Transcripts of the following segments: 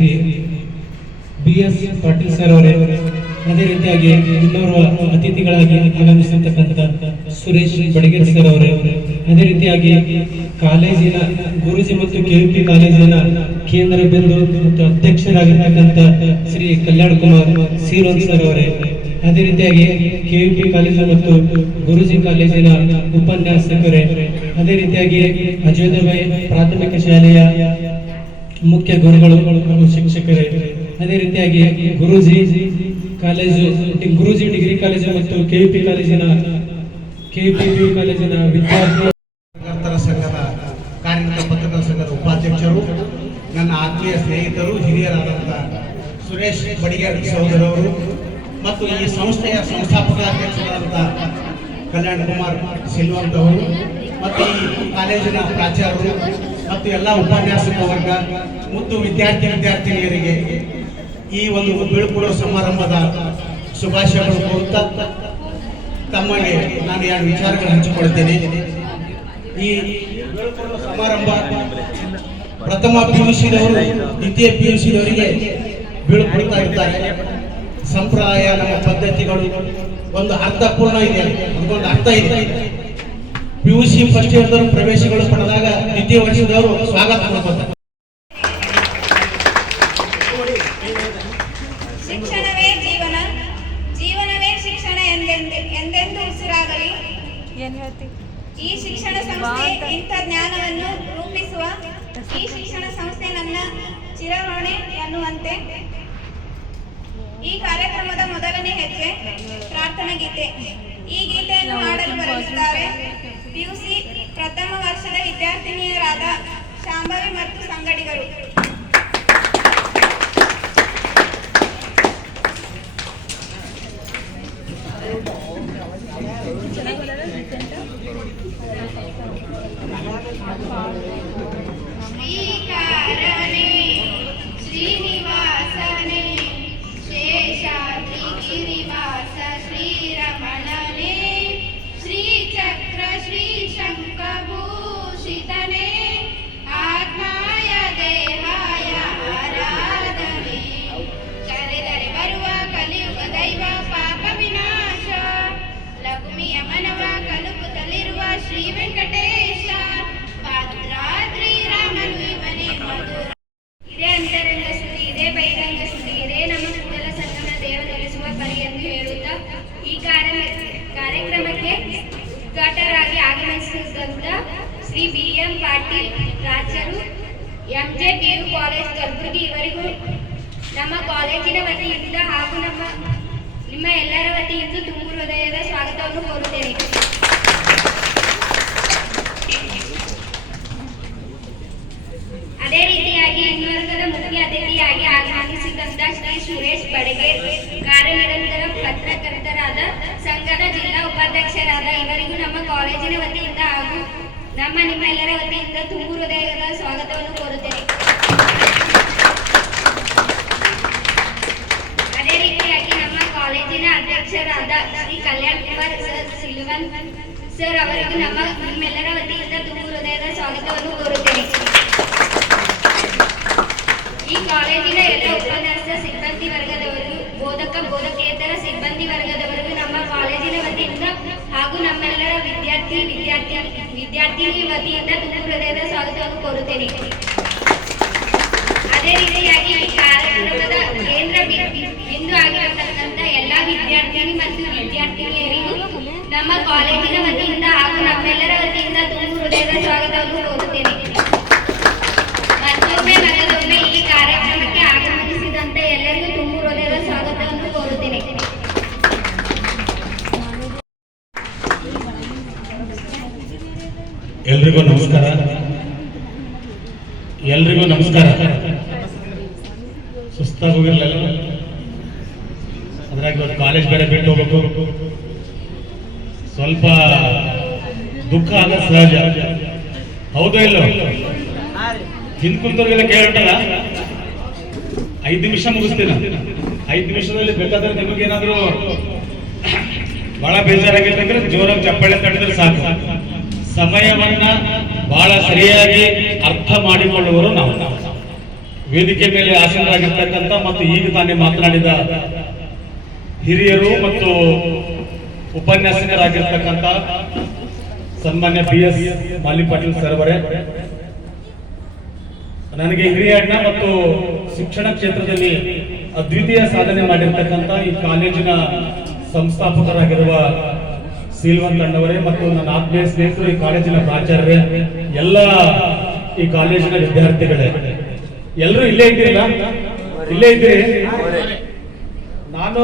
BS Patil sir ಅವರೇ, ಅದೇ ರೀತಿಯಾಗಿ ಇನ್ನೋರ್ವ ಅತಿಥಿಗಳಾಗಿ ಆಗಮಿಸಿರ್ತಕ್ಕಂಥ ಸುರೇಶ್ ಬಡಿಗೇರ್ ಸರ್ ಅವರೇ, ಅದೇ ರೀತಿಯಾಗಿ ಕಾಲೇಜಿನ ಗುರುಜಿ ಮತ್ತು KUP ಕಾಲೇಜಿನ ಕೇಂದ್ರ ಬಿಂದು ಮತ್ತು ಅಧ್ಯಕ್ಷರಾಗಿರ್ತಕ್ಕಂಥ ಶ್ರೀ ಕಲ್ಯಾಣ್ ಕುಮಾರ್ ಸೀರೋನ್ ಸರ್ ಅವರೇ, ಅದೇ ರೀತಿಯಾಗಿ KUP ಕಾಲೇಜು ಮತ್ತು ಗುರುಜಿ ಕಾಲೇಜಿನ ಉಪನ್ಯಾಸಕರೇ, ಅದೇ ರೀತಿಯಾಗಿ ಅಜೋದಯ ಪ್ರಾಥಮಿಕ ಶಾಲೆಯ ಮುಖ್ಯ ಗುರುಗಳು ಹಾಗೂ ಶಿಕ್ಷಕರೇ, ಅದೇ ರೀತಿಯಾಗಿ ಗುರುಜಿ ಡಿಗ್ರಿ ಕಾಲೇಜು ಮತ್ತು KUP ಕಾಲೇಜಿನ ವಿದ್ಯಾರ್ಥಿ ಸಂಘದ ಕಾರ್ಯನಿರತ ಪತ್ರಕರ್ತರ ಸಂಘದ ಉಪಾಧ್ಯಕ್ಷರು, ನನ್ನ ಆತ್ಮೀಯ ಸ್ನೇಹಿತರು, ಹಿರಿಯರಾದಂಥ ಸುರೇಶ್ ಬಡಿಗೇರ್ ಸಹೋದರವರು ಮತ್ತು ಈ ಸಂಸ್ಥೆಯ ಸಂಸ್ಥಾಪಕ ಅಧ್ಯಕ್ಷರಾದಂಥ ಕಲ್ಯಾಣ್ ಕುಮಾರ್ ಸಿಲ್ವಂತ್ ಅವರು ಮತ್ತು ಈ ಕಾಲೇಜಿನ ಪ್ರಾಚಾರ್ಯರು ಮತ್ತು ಎಲ್ಲ ಉಪನ್ಯಾಸಕ ವರ್ಗ ಮತ್ತು ವಿದ್ಯಾರ್ಥಿನಿಯರಿಗೆ ಈ ಒಂದು ಬೀಳ್ಕೊಡುವ ಸಮಾರಂಭದ ಶುಭಾಶಯಗಳು ಕೋರುತ್ತಾ ತಮಗೆ ನಾನು 2 ವಿಚಾರಗಳು ಹಂಚಿಕೊಳ್ತೇನೆ. ಈ ಬೀಳ್ಕೊಡುವ ಸಮಾರಂಭ ಪ್ರಥಮ PUCದವರು ದ್ವಿತೀಯ PUCದವರಿಗೆ ಬೀಳ್ಕೊಡ್ತಾ ಇರ್ತಾರೆ. ಸಂಪ್ರದಾಯ, ನಮ್ಮ ಪದ್ಧತಿಗಳು ಒಂದು ಅರ್ಥಪೂರ್ಣ ಇದೆ, ಅದಕ್ಕೊಂದು ಅರ್ಥ ಇದೆ. PUC ಫಸ್ಟ್ ಇಯರ್ದವರು ಪ್ರವೇಶಗಳು ಪಡೆದಾಗ ದ್ವಿತೀಯ ವರ್ಷದವರು ಸ್ವಾಗತ ಮಾಡ್ತಾರೆ. ಶಿಕ್ಷಣವೇ ಜೀವನ, ಜೀವನವೇ ಶಿಕ್ಷಣ ಎಂದೆಂದು ಉಸಿರಾಗಲಿ. ಈ ಶಿಕ್ಷಣ ಸಂಸ್ಥೆ ಇಂಥ ಜ್ಞಾನವನ್ನು ರೂಪಿಸುವ ಈ ಶಿಕ್ಷಣ ಸಂಸ್ಥೆ ನನ್ನ ಚಿರಋಣಿ ಎನ್ನುವಂತೆ ಈ ಕಾರ್ಯಕ್ರಮದ ಮೊದಲನೇ ಹೆಜ್ಜೆ ಪ್ರಾರ್ಥನಾ ಗೀತೆ. ಈ ಗೀತೆಯನ್ನು ಹಾಡಲು ಬರಲಿದ್ದಾರೆ PUC ಪ್ರಥಮ ವರ್ಷದ ವಿದ್ಯಾರ್ಥಿನಿಯರಾದ ಶಾಂಭವಿ ಮತ್ತು ಸಂಗಡಿಗರು. ಶ್ರೀಕಾರನೇ ಶ್ರೀನಿವಾಸನೇ ಶೇಷಾದ್ರಿ ಗಿರಿವಾಸ ಶ್ರೀರಮಣನೇ ಶ್ರೀಚಕ್ರ ಶ್ರೀಶಂಖಭೂಷಿತನೇ ಆತ್ಮಾಯ ದೇಹಾಯ ಆರಾಧನೆ ಕರೆದರೆ ಬರುವ ಕಲಿಯುಗ ದೈವ ಪಾಪ ವಿನಾಶ ಲಕ್ಷ್ಮಿಯ ಮನವ ಕಲುಕುತ್ತಲಿರುವ ಶ್ರೀ ವೆಂಕಟೇಶ ಭದ್ರಾದ್ರಿ ರಾಮನು ಇವನೇ ಮಧುರ. ಇದೇ ಅಂತರಂಗ ಸ್ತುತಿ, ಇದೇ ಬಹಿರಂಗ ಸ್ತುತಿ, ಇದೇ ನಮ್ಮ ಕೂಡಲ ಸಂಗಮ ದೇವ ನೆಲೆಸುವ ಪರಿ ಎಂದು ಹೇಳುತ್ತಾ ಈ ಕಾರ್ಯಕ್ರಮಕ್ಕೆ ಉದ್ಘಾಟಕರಾಗಿ ಆಗಮಿಸಿದಂತ ಶ್ರೀ BM ಪಾಟೀಲ್ ರಾಜರು MJ PU ಕಾಲೇಜ್ ಕಲಬುರಗಿ ಇವರಿಗೂ ನಮ್ಮ ಕಾಲೇಜಿನ ವತಿಯಿಂದ ಹಾಗೂ ನಿಮ್ಮ ಎಲ್ಲರ ವತಿಯಿಂದ ತುಂಬು ಹೃದಯದ ಸ್ವಾಗತವನ್ನು ಕೋರುತ್ತೇನೆ. ಅದೇ ರೀತಿಯಾಗಿ ಇನ್ನೊಂದರ ಮುಖ್ಯ ಅತಿಥಿಯಾಗಿ ಆಗಮಿಸಿದಂತ ಶ್ರೀ ಸುರೇಶ್ ಬಡಿಗೇರ್ ಕಾರ್ಯನಿರತ ಪತ್ರಕರ್ತರಾದ ಸಂಘದ ಜಿಲ್ಲಾ ಉಪಾಧ್ಯಕ್ಷರಾದ ಇವರಿಗೂ ನಮ್ಮ ಕಾಲೇಜಿನ ವತಿಯಿಂದ ಹಾಗೂ ನಿಮ್ಮ ಎಲ್ಲರ ವತಿಯಿಂದ ತುಂಬು ಹೃದಯದ ಸ್ವಾಗತವನ್ನು ಕೋರುತ್ತೇನೆ. ಅದೇ ರೀತಿಯಾಗಿ ನಮ್ಮ ಕಾಲೇಜಿನ ಅಧ್ಯಕ್ಷರಾದ ಶ್ರೀ ಕಲ್ಯಾಣ್ ಕುಮಾರ್ ಸಿಲ್ವಂತ್ ಸರ್ ಅವರಿಗೂ ನಿಮ್ಮೆಲ್ಲರ ವತಿಯಿಂದ ತುಂಬು ಹೃದಯದ ಸ್ವಾಗತವನ್ನು ಕೋರುತ್ತೇನೆ. ಈ ಕಾಲೇಜಿನ ಎಲ್ಲ ಉಪನ್ಯಾಸ ಸಿಬ್ಬಂದಿ ವರ್ಗದವರು, ಬೋಧಕೇತರ ಸಿಬ್ಬಂದಿ ವರ್ಗದವರಿಗೂ ನಮ್ಮ ಕಾಲೇಜಿನ ವತಿಯಿಂದ ಹಾಗೂ ನಮ್ಮೆಲ್ಲರ ವಿದ್ಯಾರ್ಥಿನಿ ವತಿಯಿಂದ ತುಂಬು ಹೃದಯದ ಸ್ವಾಗತವನ್ನು ಕೋರುತ್ತೇನೆ. ಅದೇ ರೀತಿಯಾಗಿ ಈ ಕಾರ್ಯಕ್ರಮದ ಕೇಂದ್ರ ಬಿಂದು ಆಗಿರತಕ್ಕಂಥ ಎಲ್ಲ ವಿದ್ಯಾರ್ಥಿನಿ ಮತ್ತು ವಿದ್ಯಾರ್ಥಿನಿಯರಿಗೂ ನಮ್ಮ ಕಾಲೇಜಿನ ವತಿಯಿಂದ ಹಾಗೂ ನಮ್ಮೆಲ್ಲರ ವತಿಯಿಂದ ತುಂಬು ಹೃದಯದ ಸ್ವಾಗತವನ್ನು ಕೋರುತ್ತೇನೆ. ಮತ್ತೊಮ್ಮೆ ಈ ಕಾರ್ಯಕ್ರಮಕ್ಕೆ ಆಗಮಿಸಿದಂತ ಎಲ್ಲರಿಗೂ ತುಂಬು ಹೃದಯದ ಸ್ವಾಗತವನ್ನು ಕೋರುತ್ತೇನೆ. ಎಲ್ರಿಗೂ ನಮಸ್ಕಾರ. ಸುಸ್ತಾಗಿ ಹೋಗಿರ್ಲಿಲ್ಲ, ಅದ್ರಾಗಿ ಒಂದು ಕಾಲೇಜ್ ಬೇರೆ ಬಿಟ್ಟು ಹೋಗ್ಬೇಕು, ಸ್ವಲ್ಪ ದುಃಖ ಆಗ ಸಹಜ. ಹೌದೋ ಇಲ್ಲೋ? ಹಿಂದ್ಕುಂತವ್ರಿಗೆಲ್ಲ ಕೇಳ್ಬಿಟ್ಟಲ್ಲ, 5 ನಿಮಿಷ ಮುಗಿಸ್ತೀನಿ. 5 ನಿಮಿಷದಲ್ಲಿ ಬೇಕಾದ್ರೆ ನಿಮಗೇನಾದ್ರೂ ಬಹಳ ಬೇಜಾರಾಗಿರ್ತಂದ್ರೆ ಜೋರಾಗಿ ಚಪ್ಪಾಳೆ ತಟ್ಟಿದ್ರೆ ಸಾಕು. ಸಮಯವನ್ನ ಬಹಳ ಸರಿಯಾಗಿ ಅರ್ಥ ಮಾಡಿಕೊಳ್ಳುವರು ನಾವು. ವೇದಿಕೆ ಮೇಲೆ ಆಸೀನರಾಗಿರ್ತಕ್ಕಂಥ ಮತ್ತು ಈಗ ತಾನೇ ಮಾತನಾಡಿದ ಹಿರಿಯರು ಮತ್ತು ಉಪನ್ಯಾಸಕರಾಗಿರ್ತಕ್ಕಂಥ ಸನ್ಮಾನ್ಯ PS ಮಾಲಿಕ್ ಪಾಟೀಲ್ ಸರ್ ಅವರೇ, ನನಗೆ ಹಿರಿಯ ಅಣ್ಣ ಮತ್ತು ಶಿಕ್ಷಣ ಕ್ಷೇತ್ರದಲ್ಲಿ ಅದ್ವಿತೀಯ ಸಾಧನೆ ಮಾಡಿರ್ತಕ್ಕಂಥ ಈ ಕಾಲೇಜಿನ ಸಂಸ್ಥಾಪಕರಾಗಿರುವ ಸೀಲ್ವಂತ್ ಅಣ್ಣವರೇ ಮತ್ತು ನನ್ನ ಆತ್ಮೀಯ ಸ್ನೇಹಿತರು, ಈ ಕಾಲೇಜಿನ ಪ್ರಾಚಾರ್ಯರೇ, ಎಲ್ಲ ಈ ಕಾಲೇಜಿನ ವಿದ್ಯಾರ್ಥಿಗಳೇ, ಎಲ್ಲರೂ ಇಲ್ಲೇ ಇದ್ದೀರಾ? ಇಲ್ಲೇ ಇದ್ದೀರಿ? ನಾನು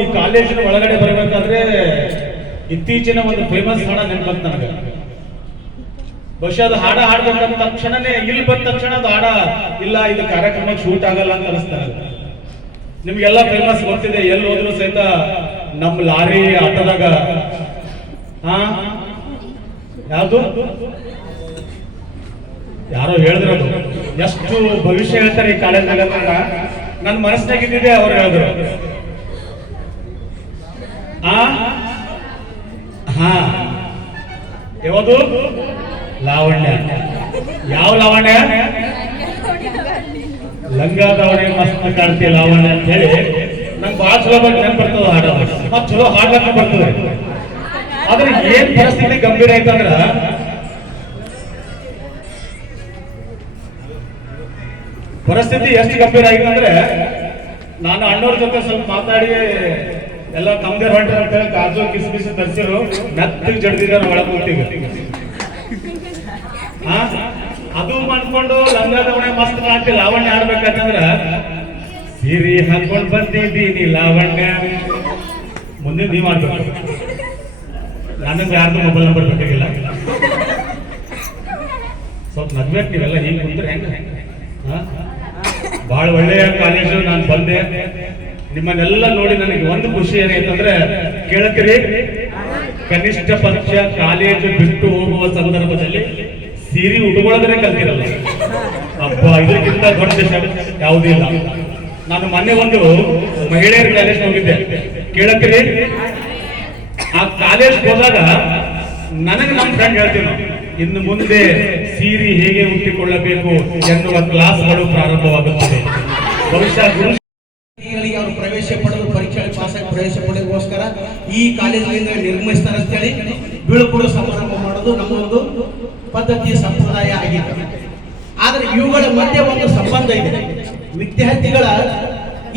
ಈ ಕಾಲೇಜಿನ ಒಳಗಡೆ ಬರಬೇಕಾದ್ರೆ ಇತ್ತೀಚಿನ ಒಂದು ಫೇಮಸ್ ಹಾಡ ನೆನಪಂತ ನನಗೆ. ಬಹುಶಃ ಅದು ಹಾಡ ಹಾಡ್ಬೇಕಂದ ತಕ್ಷಣನೇ, ಇಲ್ಲಿ ಬಂದ ತಕ್ಷಣ ಅದು ಹಾಡ ಇಲ್ಲ, ಇದು ಕಾರ್ಯಕ್ರಮಕ್ಕೆ ಶೂಟ್ ಆಗಲ್ಲ ಅಂತ ಅನಿಸ್ತಾರೆ. ನಿಮ್ಗೆಲ್ಲ ಫೇಮಸ್ ಗೊತ್ತಿದೆ, ಎಲ್ಲಿ ಹೋದ್ರು ಸಹಿತ ನಮ್ಮ ಲಾರಿ ಆಟೋದಾಗ ಯಾವುದು ಯಾರೋ ಹೇಳಿದ್ರದು, ಎಷ್ಟು ಭವಿಷ್ಯ ಹೇಳ್ತಾರೆ ಈ ಕಾಲೇಜ್ನಾಗ. ನನ್ನ ಮನಸ್ಸಿನಾಗ ಇದ್ದಿದೆ, ಅವ್ರು ಹೇಳಿದ್ರು. ಹಾ ಯಾವುದು ಲಾವಣ್ಯ? ಯಾವ ಲಾವಣ್ಯ? ಲಂಗಾದವರೇ ಮಸ್ತ್ ಕಾಣ್ತಿ ಲಾವಣ್ಯ ಅಂತ ಹೇಳಿ ನಂಗೆ ಬಹಳ ಚಲೋ ನೆನ್ಪರ್ತದ ಹಾಡ. ಮತ್ ಚಲೋ ಹಾಡ್ಲಕ್ಕ ಬರ್ತದೆ. ಆದ್ರೆ ಏನ್ ಪರಿಸ್ಥಿತಿ ಗಂಭೀರ ಆಯ್ತಂದ್ರ, ಪರಿಸ್ಥಿತಿ ಎಷ್ಟು ಗಂಭೀರ ಆಗಿದೆ ಅಂದ್ರೆ, ನಾನು ಅಣ್ಣವ್ರ ಜೊತೆ ಸ್ವಲ್ಪ ಮಾತಾಡಿ ಎಲ್ಲ ತಮ್ಮದೇ ಹೊಂಟ್ರೆ ಅಂತ ಹೇಳಿ ಕಾಜು ಕಿಸ್ಮಿಸ್ ತರಿಸಿರು, ಮೆತ್ತಗೆ ಜಡ್ದಿದ್ದಾರೆ ಒಳಗೆ ಕೂತೀವಿ. ಅದು ಮಾಡ್ಕೊಂಡು ಲಂಗಾದವಣೆ ಮಸ್ತ್ ಕಾಣ್ತಿ ಲಾವಣ್ಯ ಆಡ್ಬೇಕಂತಂದ್ರ, ಸೀರೆ ಹಾಕೊಂಡ್ ಬಂದಿದ್ದೀನಿ ಲಾವಣ್ಯ. ಮುಂದೆ ನೀವ್ ಮಾಡ್ಬೇಕು, ನನಗೆ ಯಾರ್ದು ಮೊಬೈಲ್ ನಂಬರ್ ಬೇಕಾಗಿಲ್ಲ. ಸ್ವಲ್ಪ ನಗ್ಬೇಕು ನೀವೆಲ್ಲ, ಹೀಗೆ ಕುಂತ್ರೆ ಹೆಂಗ? ಬಹಳ ಒಳ್ಳೆಯ ಕಾಲೇಜು. ನಾನು ಬಂದೆ, ನಿಮ್ಮನ್ನೆಲ್ಲ ನೋಡಿ ನನಗೆ ಒಂದು ಖುಷಿ ಏನೈತಂದ್ರೆ, ಕೇಳಕ್ರಿ, ಕನಿಷ್ಠ ಪಕ್ಷ ಕಾಲೇಜು ಬಿಟ್ಟು ಹೋಗುವ ಸಂದರ್ಭದಲ್ಲಿ ಸೀರೆ ಉಟ್ಕೊಳ್ಳೋದ್ರೆ ಕಲ್ತಿರಲ್ಲ. ಅಪ್ಪ, ಇದಕ್ಕಿಂತ ದೊಡ್ಡ ವಿಷಯ ಯಾವುದೂ ಇಲ್ಲ. ನಾನು ಮೊನ್ನೆ ಒಂದು ಮಹಿಳೆಯರ ಕಾಲೇಜ್ ಹೋಗಿದ್ದೆ, ಕೇಳಕ್ರಿ. ಆ ಕಾಲೇಜ್ ಹೋದಾಗ ನನಗೆ ನಮ್ಮ ಫ್ರೆಂಡ್ ಹೇಳ್ತೀವಿ, ಇನ್ನು ಮುಂದೆ ಸೀರೆ ಹೇಗೆ ಉಟ್ಟಿಕೊಳ್ಳಬೇಕು ಎನ್ನುವ ಕ್ಲಾಸ್ಗಳು ಪ್ರಾರಂಭವಾಗುತ್ತದೆ. ಬಹುಶಃ ಅವರು ಪ್ರವೇಶ ಪಡೆದು ಪರೀಕ್ಷೆ ಪಾಸ್ ಆಗಿ ಪ್ರವೇಶ ಪಡೆಯೋಸ್ಕರ ಈ ಕಾಲೇಜಿನಿಂದ ನಿರ್ಮಿಸ್ತಾರೆ ಅಂತೇಳಿ ಬೀಳ್ಕೊಡೋ ಸಮಾರಂಭ ಮಾಡೋದು ನಮ್ಮ ಒಂದು ಪದ್ಧತಿ, ಸಂಪ್ರದಾಯ ಆಗಿದೆ. ಆದ್ರೆ ಇವುಗಳ ಮಧ್ಯೆ ಒಂದು ಸಂಬಂಧ ಇದೆ. ವಿದ್ಯಾರ್ಥಿಗಳ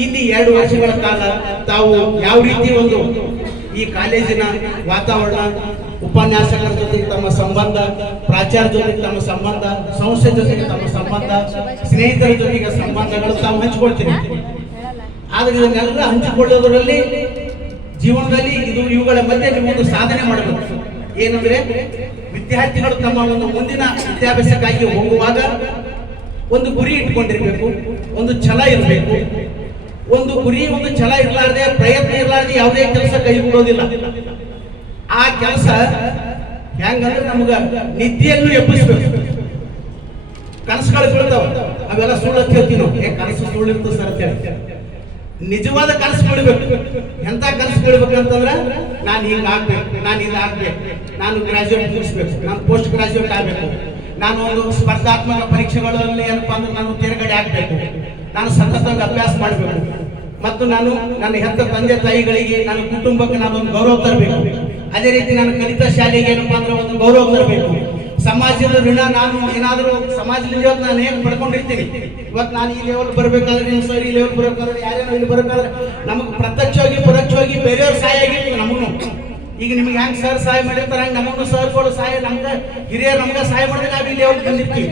ಇಲ್ಲಿ 2 ವರ್ಷಗಳ ಕಾಲ ತಾವು ಯಾವ ರೀತಿ ಒಂದು ಈ ಕಾಲೇಜಿನ ವಾತಾವರಣ, ಉಪನ್ಯಾಸಕರ ಜೊತೆಗೆ ತಮ್ಮ ಸಂಬಂಧ, ಪ್ರಾಚಾರ್ಯ ಜೊತೆಗೆ ತಮ್ಮ ಸಂಬಂಧ, ಸಂಸ್ಥೆ ಜೊತೆಗೆ ತಮ್ಮ ಸಂಬಂಧ, ಸ್ನೇಹಿತರ ಜೊತೆಗೆ ಸಂಬಂಧಗಳು ತಾವು ಹಂಚಿಕೊಳ್ತೀವಿ. ಆದ್ರೆ ಇದನ್ನೆಲ್ಲ ಹಂಚಿಕೊಳ್ಳೋದ್ರಲ್ಲಿ ಜೀವನದಲ್ಲಿ ಇವುಗಳ ಮಧ್ಯೆ ನೀವು ಒಂದು ಸಾಧನೆ ಮಾಡಬೇಕು. ಏನಂದ್ರೆ, ವಿದ್ಯಾರ್ಥಿಗಳು ತಮ್ಮ ಒಂದು ಮುಂದಿನ ವಿದ್ಯಾಭ್ಯಾಸಕ್ಕಾಗಿ ಹೋಗುವಾಗ ಒಂದು ಗುರಿ ಇಟ್ಕೊಂಡಿರ್ಬೇಕು, ಒಂದು ಛಲ ಇರಬೇಕು. ಒಂದು ಗುರಿ, ಒಂದು ಛಲ ಇರಲಾರ್ದೆ, ಪ್ರಯತ್ನ ಇರಲಾರ್ದೆ ಯಾವುದೇ ಕೆಲಸ ಕೈಗೂಡೋದಿಲ್ಲ. ಆ ಕೆಲಸ ಹೆಂಗಂದ್ರೆ ನಮ್ಗ ನಿದ್ದೆಯನ್ನು ಎಬ್ಬಿಸ್ಬೇಕು. ಕನಸುಗಳು ಬೀಳ್ತಾವ, ಅವೆಲ್ಲ ಸುಳ್ಳು ಅಂತ ಹೇಳ್ತೀವಿ ನಾವು. ಕನಸು ಸುಳ್ಳು ಇರ್ತದೆ ಸರ್ ಅಂತ ಹೇಳಿ. ನಿಜವಾದ ಕನಸು ಬೀಳ್ಬೇಕು. ಎಂತ ಕನಸು ಬೀಳ್ಬೇಕಂತಂದ್ರ, ನಾನು ಹಿಂಗ ಆಗ್ಬೇಕು, ನಾನು ಇದಾಗ್ಬೇಕು, ನಾನು ಗ್ರಾಜುಯೇಟ್ ಮುಗಿಸ್ಬೇಕು, ನಾನು ಪೋಸ್ಟ್ ಗ್ರಾಜುಯೇಟ್ ಆಗ್ಬೇಕು, ನಾನು ಒಂದು ಸ್ಪರ್ಧಾತ್ಮಕ ಪರೀಕ್ಷೆಗಳಲ್ಲಿ ಏನಪ್ಪಾ ಅಂದ್ರೆ ನಾನು ತೇರ್ಗಡೆ ಆಗ್ಬೇಕು, ನಾನು ಸತತವಾಗಿ ಅಭ್ಯಾಸ ಮಾಡಬೇಕು, ಮತ್ತು ನಾನು ನನ್ನ ಹೆತ್ತ ತಂದೆ ತಾಯಿಗಳಿಗೆ, ನನ್ನ ಕುಟುಂಬಕ್ಕೆ ನಾನು ಒಂದು ಗೌರವ ತರಬೇಕು. ಅದೇ ರೀತಿ ನಾನು ಕಲಿತ ಶಾಲೆಗೆ ಏನಪ್ಪಾ ಅಂದ್ರೆ ಒಂದು ಗೌರವ ತರಬೇಕು. ಸಮಾಜದ ಋಣ ನಾನು ಏನಾದರೂ ಸಮಾಜದಿಂದ ಇವತ್ತು ನಾನು ಹೇಗೆ ಪಡ್ಕೊಂಡಿರ್ತೀನಿ. ಇವತ್ತು ನಾನು ಈ ಲೆವೆಲ್ ಬರಬೇಕಾದ್ರೆ, ನೀವು ಸರ್ ಈ ಲೆವೆಲ್ ಬರಬೇಕಾದ್ರೆ, ಯಾರೇನೋ ಇಲ್ಲಿ ಬರಬೇಕಾದ್ರೆ ನಮಗೆ ಪ್ರತ್ಯಕ್ಷವಾಗಿ ಪರೋಕ್ಷವಾಗಿ ಬೇರೆಯವ್ರ ಸಹಾಯ ಆಗಿರ್ತೀವಿ. ನಮಗೂ ಈಗ ನಿಮ್ಗೆ ಹೆಂಗ್ ಸರ್ ಸಹಾಯ ಮಾಡಿರ್ತಾರೆ, ಹಂಗೆ ನಮಗೂ ಸರ್ಗಳು ಸಹಾಯ, ನಮ್ಗೆ ಹಿರಿಯರು ನಮ್ಗೆ ಸಹಾಯ ಮಾಡಿದ್ರೆ ನಾವು ಈ ಲೆವೆಲ್ ಬಂದಿರ್ತೀವಿ.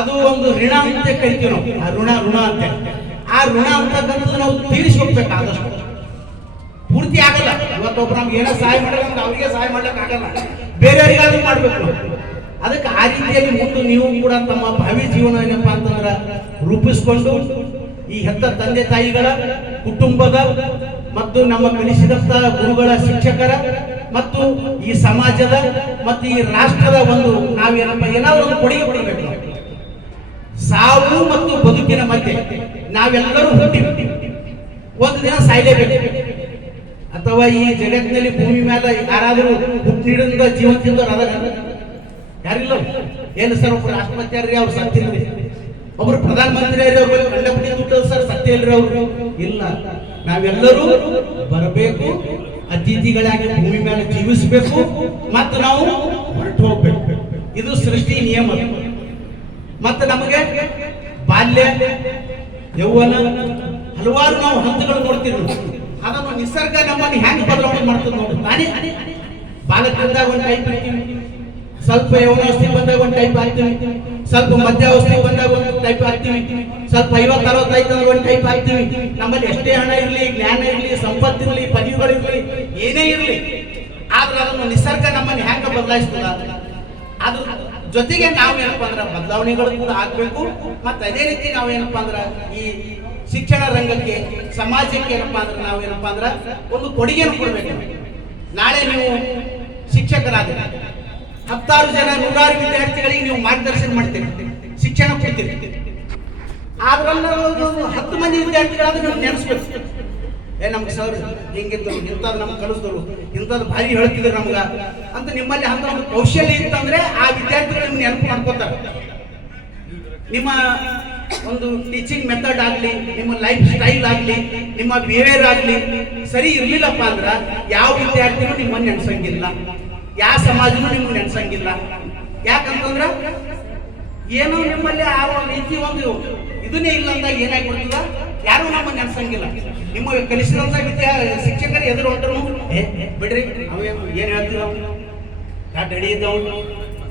ಅದು ಒಂದು ಋಣ ಅಂತ ಕರಿತೀವಿ ನಾವು. ಆ ಋಣ ಅಂತ, ಆ ಋಣ ಅಂತಕ್ಕಂಥದ್ದು ನಾವು ತೀರಿಸ್ಕೋಗ್ಬೇಕು. ಆದಷ್ಟು ಪೂರ್ತಿ ಆಗಲ್ಲ. ಇವತ್ತೊಬ್ರು ನಮ್ಗೆ ಏನೋ ಸಹಾಯ ಮಾಡಿದ್ರೆ ನಮ್ಗೆ ಅವರಿಗೆ ಸಹಾಯ ಮಾಡ್ಲಿಕ್ಕೆ ಆಗಲ್ಲ, ಬೇರೆಯವರಿಗಾದ್ರೂ ಮಾಡ್ಬೇಕು. ಅದಕ್ಕೆ ಆ ರೀತಿಯಲ್ಲಿ ಮುಂದೆ ನೀವು ಕೂಡ ತಮ್ಮ ಭಾವಿ ಜೀವನ ಏನಪ್ಪಾ ಅಂತಂದ್ರ ರೂಪಿಸ್ಕೊಂಡು ಈ ಹೆತ್ತ ತಂದೆ ತಾಯಿಗಳ, ಕುಟುಂಬದ ಮತ್ತು ನಮ್ಮ ಕಲಿಸಿದಂತ ಗುರುಗಳ, ಶಿಕ್ಷಕರ ಮತ್ತು ಈ ಸಮಾಜದ ಮತ್ತು ಈ ರಾಷ್ಟ್ರದ ಒಂದು ನಾವೇನಪ್ಪ ಏನಾದ್ರೂ ಒಂದು ಕೊಡುಗೆ ಕೊಡಬೇಕು. ಸಾವು ಮತ್ತು ಬದುಕಿನ ಮಧ್ಯೆ ನಾವೆಲ್ಲರೂ ಹುಟ್ಟಿ ಒಂದು ದಿನ ಸಾಯಲೇಬೇಕು. ಅಥವಾ ಈ ಜಗತ್ತಿನಲ್ಲಿ ಭೂಮಿ ಮೇಲೆ ಯಾರಾದರೂ ಹುಟ್ಟಿನಿಂದ ಜೀವಂತಿಂದವ್ರು ಅದರ ಯಾರಿಲ್ಲ. ಏನು ಸರ್ ಒಬ್ರು ಆತ್ಮಹತ್ಯಾರ್ರಿ, ಅವ್ರು ಸತ್ತಿಲ್ರಿ. ಒಬ್ರು ಪ್ರಧಾನಮಂತ್ರಿ ಅವರು ಕಂಡಪಟ್ಟಿ ದುಡ್ಡು ಸರ್ ಸತ್ಯ ಇಲ್ರಿ ಅವರು ಇಲ್ಲ. ನಾವೆಲ್ಲರೂ ಬರಬೇಕು, ಅತಿಥಿಗಳಾಗಿ ಭೂಮಿ ಮೇಲೆ ಜೀವಿಸಬೇಕು ಮತ್ತು ನಾವು ಹೊರಟು ಹೋಗ್ಬೇಕು. ಇದು ಸೃಷ್ಟಿ ನಿಯಮ. ಮತ್ತು ನಮಗೆ ಬಾಲ್ಯ, ಯೌವನ, ಹಲವಾರು ನಾವು ಹಂತಗಳು ನೋಡ್ತೀವಿ. ಅದನ್ನು ನಿಸರ್ಗ ನಮ್ಮನ್ನು ಹೆಂಗೆ ಬದಲಾವಣೆ ಮಾಡ್ತದೆ ನೋಡಿ. ನಾನೇ ಬಾಲಕರಿದ್ದಾಗ ಒಂದು ಟೈಪ್ ಇರ್ತೀವಿ, ಸ್ವಲ್ಪ ಯೌವನಾವಸ್ಥೆ ಬಂದಾಗ ಒಂದು ಟೈಪ್ ಆಗ್ತೀವಿ, ಸ್ವಲ್ಪ ಮಧ್ಯಾವಸ್ಥೆ ಬಂದಾಗ ಒಂದು ಟೈಪ್ ಆಗ್ತೀವಿ, ಸ್ವಲ್ಪ 50-65 ಒಂದು ಟೈಪ್ ಆಗ್ತೀವಿ. ನಮ್ಮಲ್ಲಿ ಎಷ್ಟೇ ಹಣ ಇರಲಿ, ಜ್ಞಾನ ಇರಲಿ, ಸಂಪತ್ತಿರಲಿ, ಪದವಿಗಳಿರಲಿ, ಏನೇ ಇರಲಿ, ಆದ್ರೆ ಅದನ್ನು ನಿಸರ್ಗ ನಮ್ಮನ್ನು ಹೆಂಗೆ ಬದಲಾಯಿಸ್ತದ. ಅದ್ರ ಜೊತೆಗೆ ನಾವೇನಪ್ಪ ಅಂದ್ರೆ ಬದಲಾವಣೆಗಳು ಕೂಡ ಆಗ್ಬೇಕು. ಮತ್ತೆ ಅದೇ ರೀತಿ ನಾವೇನಪ್ಪ ಅಂದ್ರೆ ಈ ಶಿಕ್ಷಣ ರಂಗಕ್ಕೆ, ಸಮಾಜಕ್ಕೆ ಏನಪ್ಪಾ ಅಂದ್ರೆ ನಾವೇನಪ್ಪ ಅಂದ್ರೆ ಒಂದು ಕೊಡುಗೆಯನ್ನು ಕೊಡ್ಬೇಕು. ನಾಳೆ ನೀವು ಶಿಕ್ಷಕರಾದ 10 ಜನ 100 ವಿದ್ಯಾರ್ಥಿಗಳಿಗೆ ನೀವು ಮಾರ್ಗದರ್ಶನ ಮಾಡ್ತೀರಿ, ಶಿಕ್ಷಣ ಕೊಡ್ತೀರಿ. ಆದ್ರಲ್ಲ 10 ಮಂದಿ ವಿದ್ಯಾರ್ಥಿಗಳಾದ್ರೆ ನೀವು ನೆನೆಸ್ಬೇಕು, ನಮ್ಗೆ ಸರ್ ಹಿಂಗಿದ್ರು, ಇಂಥದ್ದು ನಮ್ಗೆ ಕಲಿಸಿದ್ರು, ಇಂಥದ್ದು ಭಾರಿ ಹೇಳ್ತಿದ್ರು ನಮ್ಗ ಅಂತ. ನಿಮ್ಮಲ್ಲಿ ಅಂತ ಒಂದು ಕೌಶಲ್ಯ ಇತ್ತಂದ್ರೆ ಆ ವಿದ್ಯಾರ್ಥಿಗಳು ನಿಮ್ಗೆ ನೆನಪು ಮಾಡ್ಕೋತಾರೆ. ನಿಮ್ಮ ಒಂದು ಟೀಚಿಂಗ್ ಮೆಥಡ್ ಆಗಲಿ, ನಿಮ್ಮ ಲೈಫ್ ಸ್ಟೈಲ್ ಆಗಲಿ, ನಿಮ್ಮ ಬಿಹೇವಿಯರ್ ಆಗಲಿ ಸರಿ ಇರ್ಲಿಲ್ಲಪ್ಪ ಅಂದ್ರ ಯಾವ ವಿದ್ಯಾರ್ಥಿನೂ ನಿಮ್ಮನ್ನು ನೆನ್ಸಂಗಿಲ್ಲ, ಯಾವ ಸಮಾಜನೂ ನಿಮ್ಗೆ ನೆನ್ಸಂಗಿಲ್ಲ. ಯಾಕಂತಂದ್ರ ಏನೋ ನಿಮ್ಮಲ್ಲಿ ಆ ರೀತಿ ಒಂದು ಇದನ್ನೇ ಇಲ್ಲ ಅಂದಾಗ ಏನಾಗ್ಬಿಡ್ತದ, ಯಾರು ನಮ್ಮನ್ನು ನೆನ್ಸಂಗಿಲ್ಲ. ನಿಮ್ಮ ಕಲಿಸಿದಂತ ಶಿಕ್ಷಕರು ಎದುರು ಹೊಂಟರು, ಬಿಡ್ರಿ ಅವೇನು ಏನ್ ಹೇಳ್ತಿದ್ದ ರೆಡಿ ಇದ್ದವನು,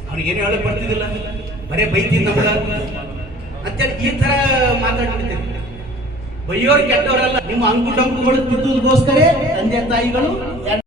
ಅವ್ನಿಗೇನು ಹೇಳಕ್ ಬರ್ತಿದ್ದಿಲ್ಲ, ಬರೇ ಬೈತಿದ್ದ ನಮ್ಗ ಅಂತೇಳಿ ಈ ತರ ಮಾತಾಡ್ಬಿಡ್ತೀರಿ. ಬೈಯೋರು ಕೆಟ್ಟವರಲ್ಲ, ನಿಮ್ಮ ಅಂಕು ಟಂಕುಗಳು ತಿದ್ದುದಕ್ಕೋಸ್ಕರ ತಂದೆ ತಾಯಿಗಳು